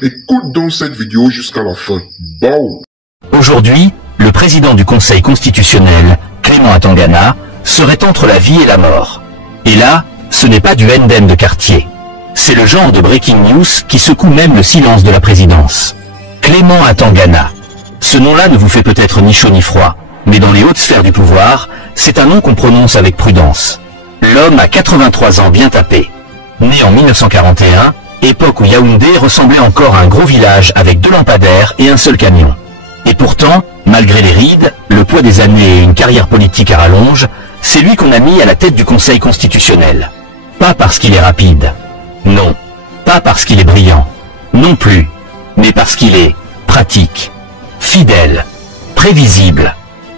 Écoute donc cette vidéo jusqu'à la fin. Bao. Aujourd'hui, le président du Conseil constitutionnel, Clément Atangana, serait entre la vie et la mort. Et là, ce n'est pas du NDM de quartier. C'est le genre de breaking news qui secoue même le silence de la présidence. Clément Atangana. Ce nom-là ne vous fait peut-être ni chaud ni froid, mais dans les hautes sphères du pouvoir, c'est un nom qu'on prononce avec prudence. L'homme a 83 ans bien tapé. Né en 1941, époque où Yaoundé ressemblait encore à un gros village avec 2 lampadaires et un seul camion. Et pourtant, malgré les rides, le poids des années et une carrière politique à rallonge, c'est lui qu'on a mis à la tête du Conseil constitutionnel. Pas parce qu'il est rapide. Non. Pas parce qu'il est brillant. Non plus. Mais parce qu'il est pratique, fidèle, prévisible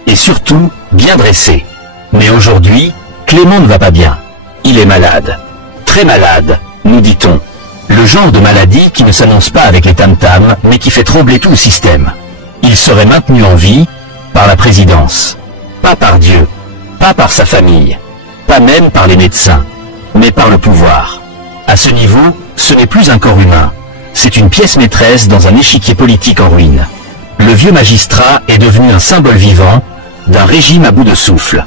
et surtout bien dressé. Mais aujourd'hui, Clément ne va pas bien. Il est malade. Très malade, nous dit-on. Le genre de maladie qui ne s'annonce pas avec les tam-tams, mais qui fait trembler tout le système. Il serait maintenu en vie par la présidence. Pas par Dieu, pas par sa famille, pas même par les médecins, mais par le pouvoir. À ce niveau, ce n'est plus un corps humain. C'est une pièce maîtresse dans un échiquier politique en ruine. Le vieux magistrat est devenu un symbole vivant d'un régime à bout de souffle.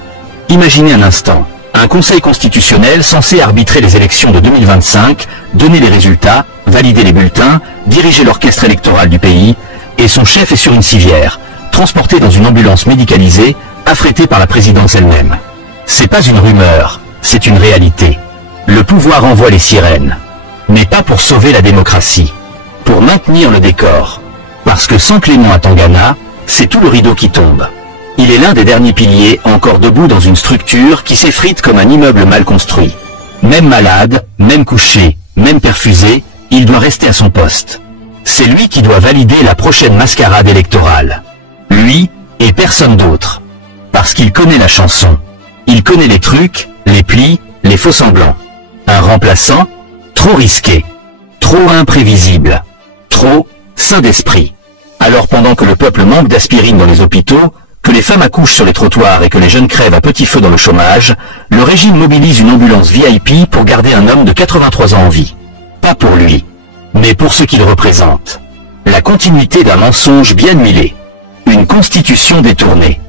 Imaginez un instant. Un conseil constitutionnel censé arbitrer les élections de 2025, donner les résultats, valider les bulletins, diriger l'orchestre électoral du pays, et son chef est sur une civière, transporté dans une ambulance médicalisée, affrétée par la présidence elle-même. C'est pas une rumeur, c'est une réalité. Le pouvoir envoie les sirènes. Mais pas pour sauver la démocratie. Pour maintenir le décor. Parce que sans Clément Atangana, c'est tout le rideau qui tombe. Il est l'un des derniers piliers encore debout dans une structure qui s'effrite comme un immeuble mal construit. Même malade, même couché, même perfusé, il doit rester à son poste. C'est lui qui doit valider la prochaine mascarade électorale. Lui et personne d'autre. Parce qu'il connaît la chanson. Il connaît les trucs, les plis, les faux-semblants. Un remplaçant? Trop risqué. Trop imprévisible. Trop sain d'esprit. Alors pendant que le peuple manque d'aspirine dans les hôpitaux, que les femmes accouchent sur les trottoirs et que les jeunes crèvent à petit feu dans le chômage, le régime mobilise une ambulance VIP pour garder un homme de 83 ans en vie. Pas pour lui, mais pour ce qu'il représente. La continuité d'un mensonge bien huilé. Une constitution détournée.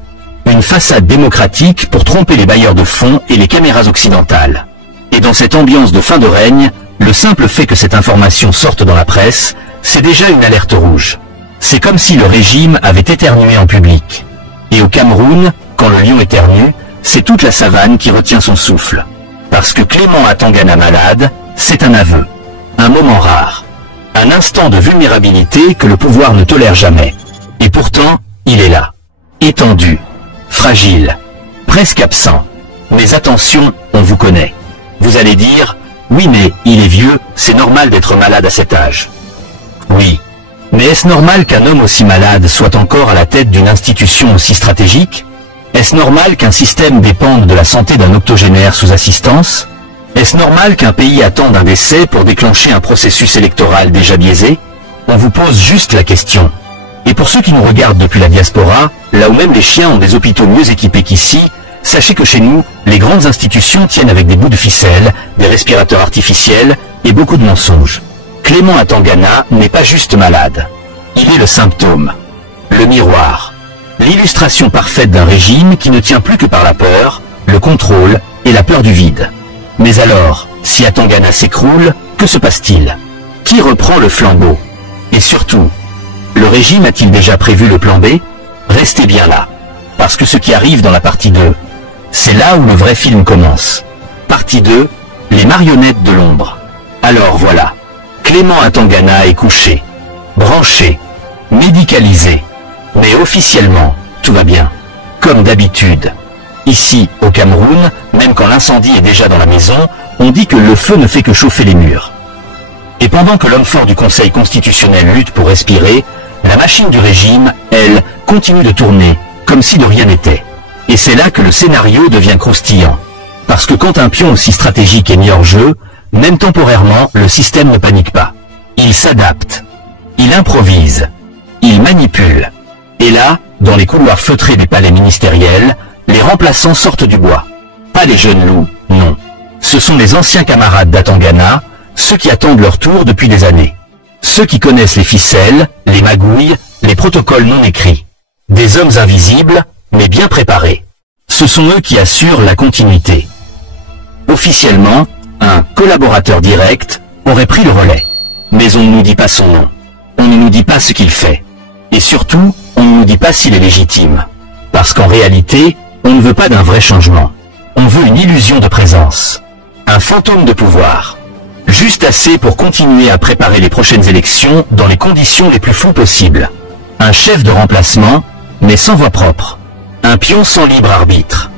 Une façade démocratique pour tromper les bailleurs de fonds et les caméras occidentales. Et dans cette ambiance de fin de règne, le simple fait que cette information sorte dans la presse, c'est déjà une alerte rouge. C'est comme si le régime avait éternué en public. Et au Cameroun, quand le lion éternue, c'est toute la savane qui retient son souffle. Parce que Clément Atangana malade, c'est un aveu. Un moment rare. Un instant de vulnérabilité que le pouvoir ne tolère jamais. Et pourtant, il est là. Étendu. Fragile. Presque absent. Mais attention, on vous connaît. Vous allez dire, oui mais il est vieux, c'est normal d'être malade à cet âge. Oui. Mais est-ce normal qu'un homme aussi malade soit encore à la tête d'une institution aussi stratégique? Est-ce normal qu'un système dépende de la santé d'un octogénaire sous assistance? Est-ce normal qu'un pays attende un décès pour déclencher un processus électoral déjà biaisé? On vous pose juste la question. Et pour ceux qui nous regardent depuis la diaspora, là où même les chiens ont des hôpitaux mieux équipés qu'ici, sachez que chez nous, les grandes institutions tiennent avec des bouts de ficelle, des respirateurs artificiels et beaucoup de mensonges. Clément Atangana n'est pas juste malade. Il est le symptôme, le miroir, l'illustration parfaite d'un régime qui ne tient plus que par la peur, le contrôle et la peur du vide. Mais alors, si Atangana s'écroule, que se passe-t-il? Qui reprend le flambeau? Et surtout, le régime a-t-il déjà prévu le plan B? Restez bien là, parce que ce qui arrive dans la partie 2, c'est là où le vrai film commence. Partie 2, les marionnettes de l'ombre. Alors voilà. Clément Atangana est couché, branché, médicalisé. Mais officiellement, tout va bien. Comme d'habitude. Ici, au Cameroun, même quand l'incendie est déjà dans la maison, on dit que le feu ne fait que chauffer les murs. Et pendant que l'homme fort du Conseil constitutionnel lutte pour respirer, la machine du régime, elle, continue de tourner, comme si de rien n'était. Et c'est là que le scénario devient croustillant. Parce que quand un pion aussi stratégique est mis hors jeu, même temporairement, le système ne panique pas. Il s'adapte. Il improvise. Il manipule. Et là, dans les couloirs feutrés des palais ministériels, les remplaçants sortent du bois. Pas les jeunes loups, non. Ce sont les anciens camarades d'Atangana, ceux qui attendent leur tour depuis des années. Ceux qui connaissent les ficelles, les magouilles, les protocoles non écrits. Des hommes invisibles, mais bien préparés. Ce sont eux qui assurent la continuité. Officiellement, un collaborateur direct aurait pris le relais. Mais on ne nous dit pas son nom. On ne nous dit pas ce qu'il fait. Et surtout, on ne nous dit pas s'il est légitime. Parce qu'en réalité, on ne veut pas d'un vrai changement. On veut une illusion de présence. Un fantôme de pouvoir. Juste assez pour continuer à préparer les prochaines élections dans les conditions les plus floues possibles. Un chef de remplacement, mais sans voix propre. Un pion sans libre arbitre.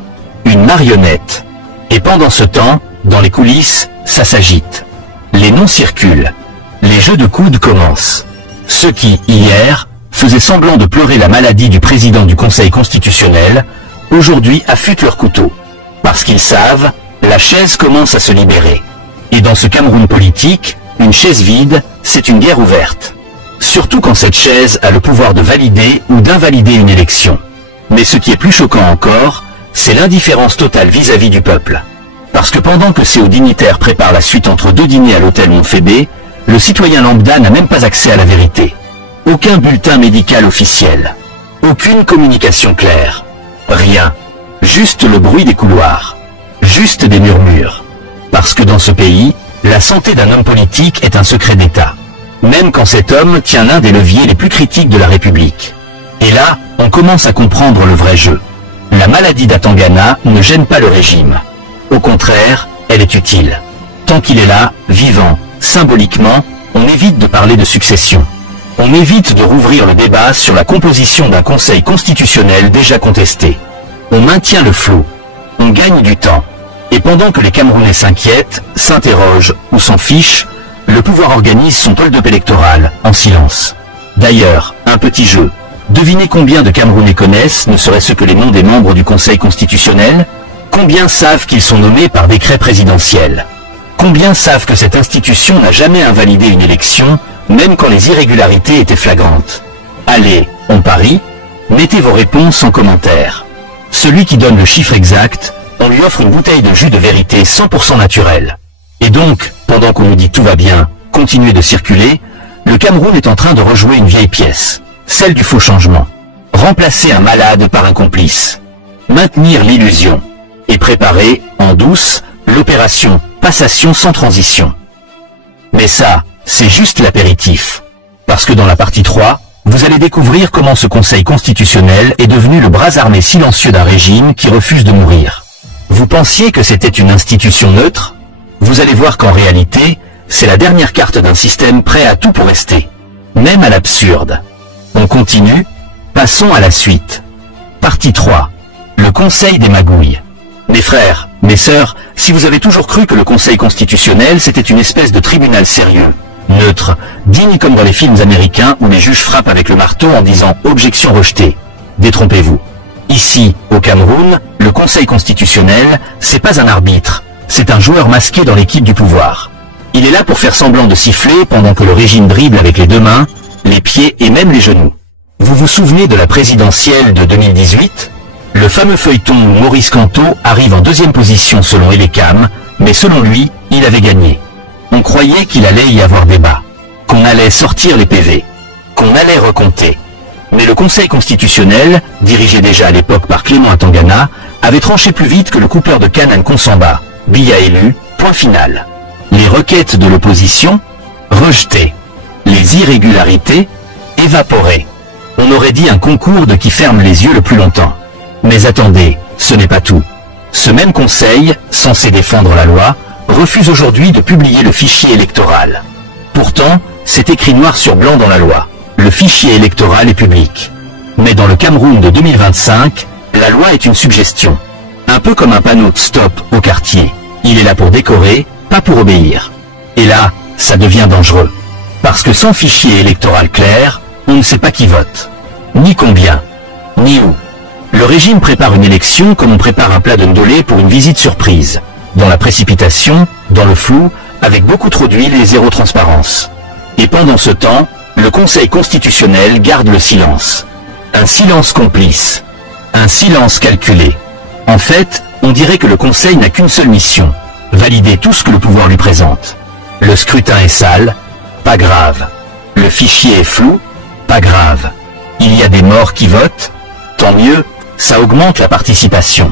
Une marionnette. Et pendant ce temps, dans les coulisses, ça s'agite. Les noms circulent. Les jeux de coudes commencent. Ceux qui, hier, faisaient semblant de pleurer la maladie du président du Conseil constitutionnel, aujourd'hui affûtent leur couteau. Parce qu'ils savent, la chaise commence à se libérer. Et dans ce Cameroun politique, une chaise vide, c'est une guerre ouverte. Surtout quand cette chaise a le pouvoir de valider ou d'invalider une élection. Mais ce qui est plus choquant encore, c'est l'indifférence totale vis-à-vis du peuple. Parce que pendant que ces hauts dignitaires préparent la suite entre deux dîners à l'hôtel Montfébé, le citoyen lambda n'a même pas accès à la vérité. Aucun bulletin médical officiel. Aucune communication claire. Rien. Juste le bruit des couloirs. Juste des murmures. Parce que dans ce pays, la santé d'un homme politique est un secret d'État. Même quand cet homme tient l'un des leviers les plus critiques de la République. Et là, on commence à comprendre le vrai jeu. La maladie d'Atangana ne gêne pas le régime. Au contraire, elle est utile. Tant qu'il est là, vivant, symboliquement, on évite de parler de succession. On évite de rouvrir le débat sur la composition d'un conseil constitutionnel déjà contesté. On maintient le flou. On gagne du temps. Et pendant que les Camerounais s'inquiètent, s'interrogent ou s'en fichent, le pouvoir organise son hold-up électoral, en silence. D'ailleurs, un petit jeu. Devinez combien de Camerounais connaissent, ne serait-ce que les noms des membres du Conseil constitutionnel? Combien savent qu'ils sont nommés par décret présidentiel? Combien savent que cette institution n'a jamais invalidé une élection, même quand les irrégularités étaient flagrantes? Allez, on parie? Mettez vos réponses en commentaire. Celui qui donne le chiffre exact, on lui offre une bouteille de jus de vérité 100% naturel. Et donc, pendant qu'on nous dit tout va bien, continuez de circuler, le Cameroun est en train de rejouer une vieille pièce, celle du faux changement. Remplacer un malade par un complice. Maintenir l'illusion. Et préparer, en douce, l'opération passation sans transition. Mais ça, c'est juste l'apéritif. Parce que dans la partie 3, vous allez découvrir comment ce Conseil constitutionnel est devenu le bras armé silencieux d'un régime qui refuse de mourir. Vous pensiez que c'était une institution neutre? Vous allez voir qu'en réalité, c'est la dernière carte d'un système prêt à tout pour rester. Même à l'absurde. On continue? Passons à la suite. Partie 3. Le Conseil des magouilles. Mes frères, mes sœurs, si vous avez toujours cru que le Conseil constitutionnel c'était une espèce de tribunal sérieux, neutre, digne comme dans les films américains où les juges frappent avec le marteau en disant « objection rejetée », détrompez-vous. Ici, au Cameroun, le Conseil constitutionnel, c'est pas un arbitre, c'est un joueur masqué dans l'équipe du pouvoir. Il est là pour faire semblant de siffler pendant que le régime dribble avec les deux mains, les pieds et même les genoux. Vous vous souvenez de la présidentielle de 2018 ? Le fameux feuilleton où Maurice Kamto arrive en deuxième position selon Elecam, mais selon lui, il avait gagné. On croyait qu'il allait y avoir débat, qu'on allait sortir les PV, qu'on allait recompter. Mais le Conseil constitutionnel, dirigé déjà à l'époque par Clément Atangana, avait tranché plus vite que le coupeur de canne à Nkonsamba. Biya élu, point final. Les requêtes de l'opposition, rejetées. Les irrégularités, évaporées. On aurait dit un concours de qui ferme les yeux le plus longtemps. Mais attendez, ce n'est pas tout. Ce même Conseil, censé défendre la loi, refuse aujourd'hui de publier le fichier électoral. Pourtant, c'est écrit noir sur blanc dans la loi. Le fichier électoral est public. Mais dans le Cameroun de 2025, la loi est une suggestion. Un peu comme un panneau de stop au quartier. Il est là pour décorer, pas pour obéir. Et là, ça devient dangereux. Parce que sans fichier électoral clair, on ne sait pas qui vote. Ni combien. Ni où. Le régime prépare une élection comme on prépare un plat de ndolé pour une visite surprise. Dans la précipitation, dans le flou, avec beaucoup trop d'huile et zéro transparence. Et pendant ce temps, le Conseil constitutionnel garde le silence. Un silence complice. Un silence calculé. En fait, on dirait que le Conseil n'a qu'une seule mission. Valider tout ce que le pouvoir lui présente. Le scrutin est sale. Pas grave. Le fichier est flou? Pas grave. Il y a des morts qui votent? Tant mieux, ça augmente la participation.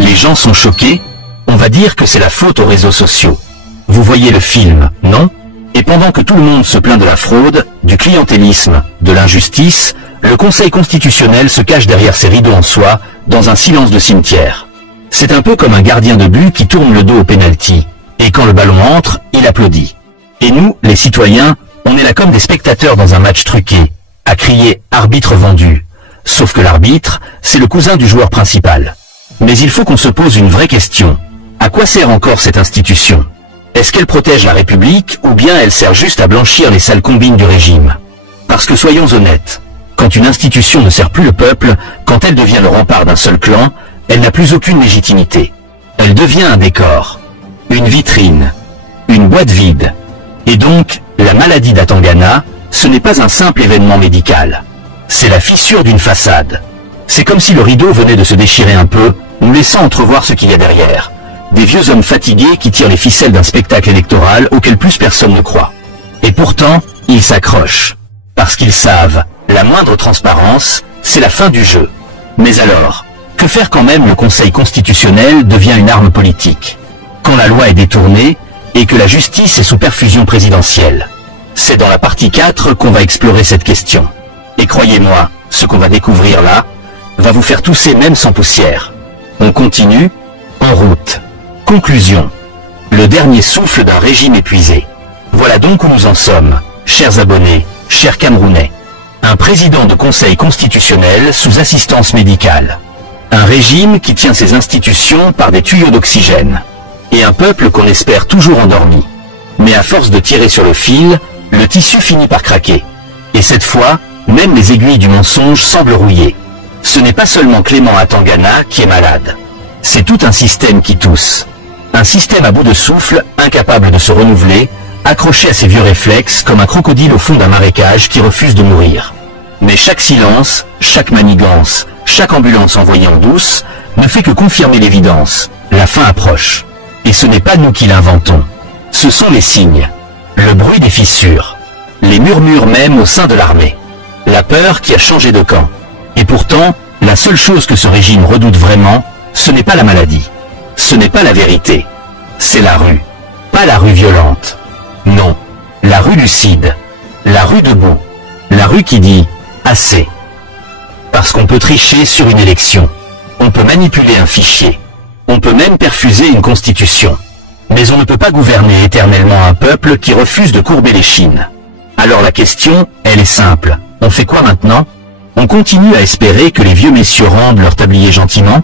Les gens sont choqués? On va dire que c'est la faute aux réseaux sociaux. Vous voyez le film, non? Et pendant que tout le monde se plaint de la fraude, du clientélisme, de l'injustice, le Conseil constitutionnel se cache derrière ses rideaux en soie, dans un silence de cimetière. C'est un peu comme un gardien de but qui tourne le dos au pénalty. Et quand le ballon entre, il applaudit. Et nous, les citoyens, on est là comme des spectateurs dans un match truqué, à crier « arbitre vendu ». Sauf que l'arbitre, c'est le cousin du joueur principal. Mais il faut qu'on se pose une vraie question. À quoi sert encore cette institution? Est-ce qu'elle protège la République ou bien elle sert juste à blanchir les sales combines du régime? Parce que soyons honnêtes, quand une institution ne sert plus le peuple, quand elle devient le rempart d'un seul clan, elle n'a plus aucune légitimité. Elle devient un décor, une vitrine, une boîte vide. Et donc, la maladie d'Atangana, ce n'est pas un simple événement médical. C'est la fissure d'une façade. C'est comme si le rideau venait de se déchirer un peu, nous laissant entrevoir ce qu'il y a derrière. Des vieux hommes fatigués qui tirent les ficelles d'un spectacle électoral auquel plus personne ne croit. Et pourtant, ils s'accrochent. Parce qu'ils savent, la moindre transparence, c'est la fin du jeu. Mais alors, que faire quand même le Conseil constitutionnel devient une arme politique? Quand la loi est détournée, et que la justice est sous perfusion présidentielle? C'est dans la partie 4 qu'on va explorer cette question. Et croyez-moi, ce qu'on va découvrir là, va vous faire tousser même sans poussière. On continue, en route. Conclusion. Le dernier souffle d'un régime épuisé. Voilà donc où nous en sommes, chers abonnés, chers Camerounais. Un président de conseil constitutionnel sous assistance médicale. Un régime qui tient ses institutions par des tuyaux d'oxygène. Et un peuple qu'on espère toujours endormi. Mais à force de tirer sur le fil, le tissu finit par craquer. Et cette fois, même les aiguilles du mensonge semblent rouillées. Ce n'est pas seulement Clément Atangana qui est malade. C'est tout un système qui tousse. Un système à bout de souffle, incapable de se renouveler, accroché à ses vieux réflexes comme un crocodile au fond d'un marécage qui refuse de mourir. Mais chaque silence, chaque manigance, chaque ambulance envoyée en douce, ne fait que confirmer l'évidence. La fin approche. Et ce n'est pas nous qui l'inventons. Ce sont les signes. Le bruit des fissures. Les murmures même au sein de l'armée. La peur qui a changé de camp. Et pourtant, la seule chose que ce régime redoute vraiment, ce n'est pas la maladie. Ce n'est pas la vérité. C'est la rue. Pas la rue violente. Non. La rue lucide. La rue debout. La rue qui dit « assez ». Parce qu'on peut tricher sur une élection. On peut manipuler un fichier. On peut même perfuser une constitution. Mais on ne peut pas gouverner éternellement un peuple qui refuse de courber les chines. Alors la question, elle est simple. On fait quoi maintenant? On continue à espérer que les vieux messieurs rendent leur tablier gentiment?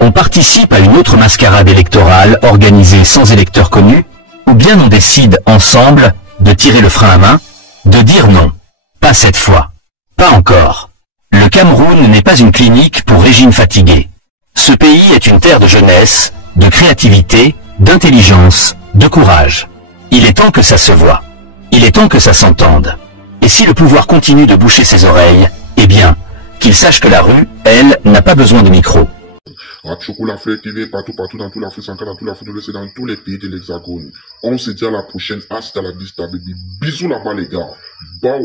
On participe à une autre mascarade électorale organisée sans électeurs connus? Ou bien on décide ensemble de tirer le frein à main? De dire non? Pas cette fois. Pas encore. Le Cameroun n'est pas une clinique pour régime fatigué. Ce pays est une terre de jeunesse, de créativité, d'intelligence, de courage. Il est temps que ça se voie. Il est temps que ça s'entende. Et si le pouvoir continue de boucher ses oreilles, eh bien, qu'il sache que la rue, elle, n'a pas besoin de micro. Ratchoukou l'Afrique TV, partout, dans tout l'Afrique centrale, dans tout l'Afrique de l'Ouest et dans tous les pays de l'Hexagone. On se dit à la prochaine, hasta la vista, baby. Bisous là-bas les gars. Bao.